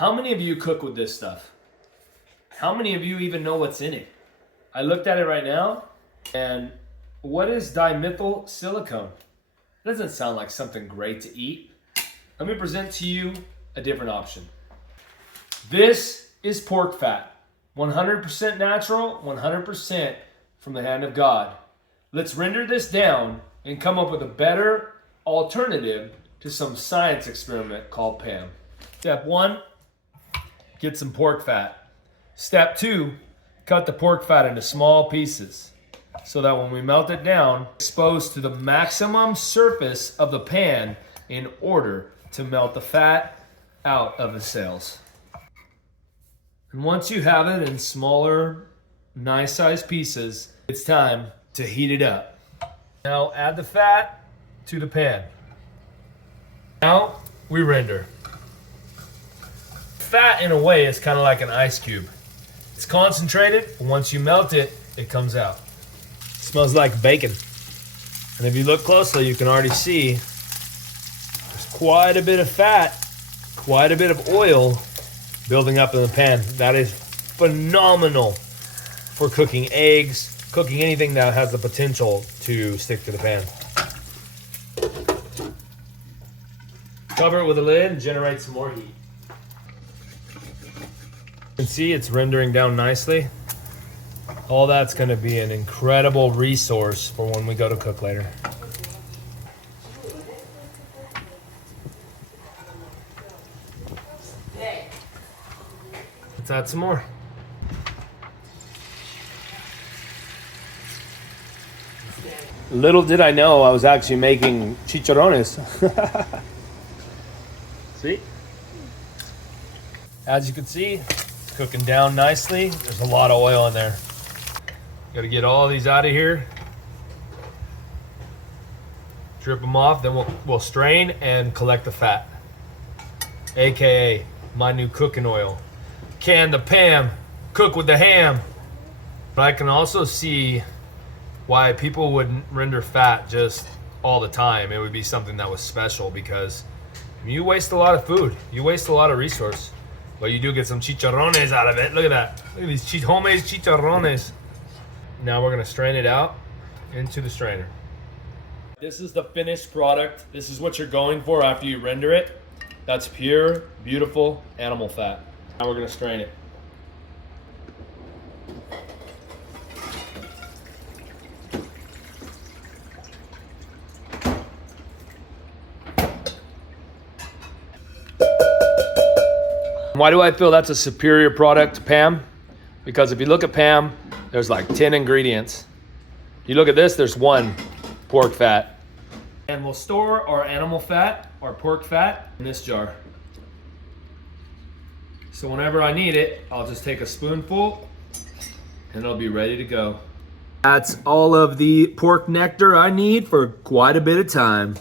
How many of you cook with this stuff? How many of you even know what's in it? I looked at it right now, and what is dimethyl silicone? It doesn't sound like something great to eat. Let me present to you a different option. This is pork fat. 100% natural, 100% from the hand of God. Let's render this down and come up with a better alternative to some science experiment called PAM. Step 1, get some pork fat. Step 2, cut the pork fat into small pieces so that when we melt it down, exposed to the maximum surface of the pan in order to melt the fat out of the cells. And once you have it in smaller, nice sized pieces, it's time to heat it up. Now add the fat to the pan. Now we render. Fat in a way is kind of like an ice cube. It's concentrated, but once you melt it, it comes out. It smells like bacon. And if you look closely, you can already see there's quite a bit of fat, quite a bit of oil building up in the pan. That is phenomenal for cooking eggs, cooking anything that has the potential to stick to the pan. Cover it with a lid and generate some more heat. You can see it's rendering down nicely. All that's going to be an incredible resource for when we go to cook later. Let's add some more. Little did I know I was actually making chicharrones. See? As you can see, it's cooking down nicely. There's a lot of oil in there. Got to get all these out of here. Drip them off, then we'll strain and collect the fat. AKA my new cooking oil. Can the PAM, cook with the ham. But I can also see why people wouldn't render fat just all the time. It would be something that was special because you waste a lot of food. You waste a lot of resource. But you do get some chicharrones out of it. Look at that. Look at these homemade chicharrones. Now we're gonna strain it out into the strainer. This is the finished product. This is what you're going for after you render it. That's pure, beautiful animal fat. Now we're gonna strain it. Why do I feel that's a superior product to PAM? Because if you look at PAM, there's like 10 ingredients. You look at this, there's 1 pork fat. And we'll store our animal fat, our pork fat, in this jar. So whenever I need it, I'll just take a spoonful and it'll be ready to go. That's all of the pork nectar I need for quite a bit of time.